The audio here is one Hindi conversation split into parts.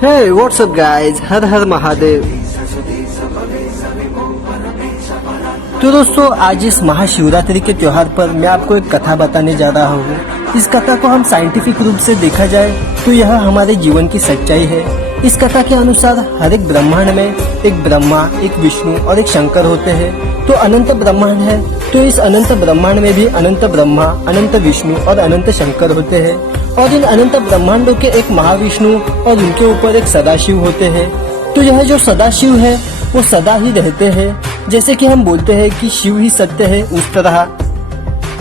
Hey, what's up guys? हर हर महादेव। तो दोस्तों, आज इस महाशिवरात्रि के त्योहार पर मैं आपको एक कथा बताने जा रहा हूँ। इस कथा को हम साइंटिफिक रूप से देखा जाए तो यह हमारे जीवन की सच्चाई है। इस कथा के अनुसार हर एक ब्रह्मांड में एक ब्रह्मा, एक विष्णु और एक शंकर होते हैं। तो अनंत ब्रह्मांड है, तो इस अनंत ब्रह्मांड में भी अनंत ब्रह्मा, अनंत विष्णु और अनंत शंकर होते हैं। और इन अनंत ब्रह्मांडों के एक महाविष्णु और उनके ऊपर एक सदाशिव होते हैं। तो यह जो सदाशिव है वो सदा ही रहते हैं। जैसे कि हम बोलते हैं कि शिव ही सत्य है, उस तरह।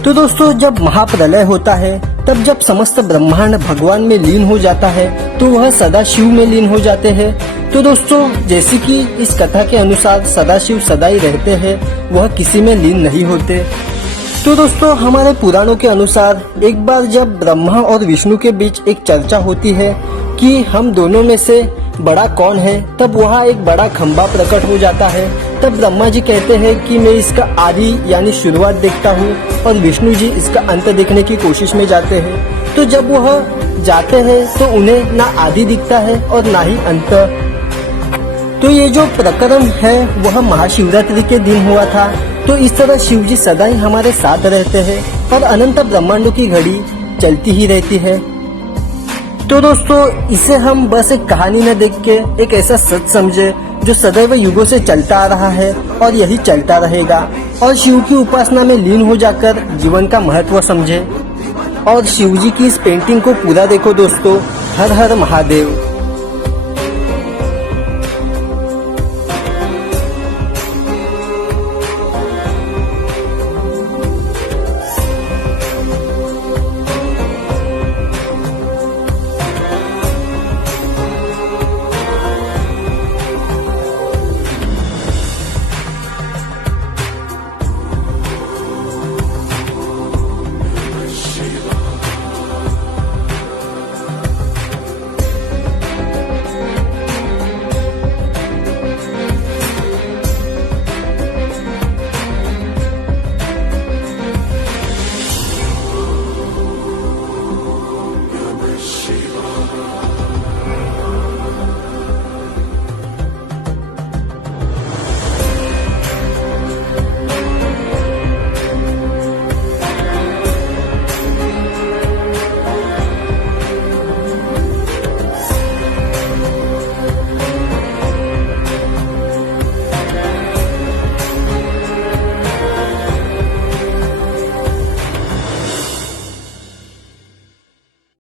तो दोस्तों, जब महाप्रलय होता है तब जब समस्त ब्रह्मांड भगवान में लीन हो जाता है तो वह सदाशिव में लीन हो जाते हैं। तो दोस्तों, जैसे कि इस कथा के अनुसार सदाशिव सदा ही रहते हैं, वह किसी में लीन नहीं होते। तो दोस्तों, हमारे पुराणों के अनुसार एक बार जब ब्रह्मा और विष्णु के बीच एक चर्चा होती है कि हम दोनों में से बड़ा कौन है, तब वहाँ एक बड़ा खंभा प्रकट हो जाता है। तब ब्रह्मा जी कहते हैं कि मैं इसका आदि यानी शुरुआत देखता हूँ, और विष्णु जी इसका अंत देखने की कोशिश में जाते हैं। तो जब वह जाते हैं तो उन्हें ना आदि दिखता है और ना ही अंत। तो ये जो प्रकरण है वह महाशिवरात्रि के दिन हुआ था। तो इस तरह शिव जी सदा ही हमारे साथ रहते हैं और अनंत ब्रह्मांडों की घड़ी चलती ही रहती है। तो दोस्तों, इसे हम बस एक कहानी न देख के एक ऐसा सच समझे जो सदैव युगों से चलता आ रहा है और यही चलता रहेगा, और शिव की उपासना में लीन हो जाकर जीवन का महत्व समझे। और शिव जी की इस पेंटिंग को पूरा देखो दोस्तों। हर हर महादेव।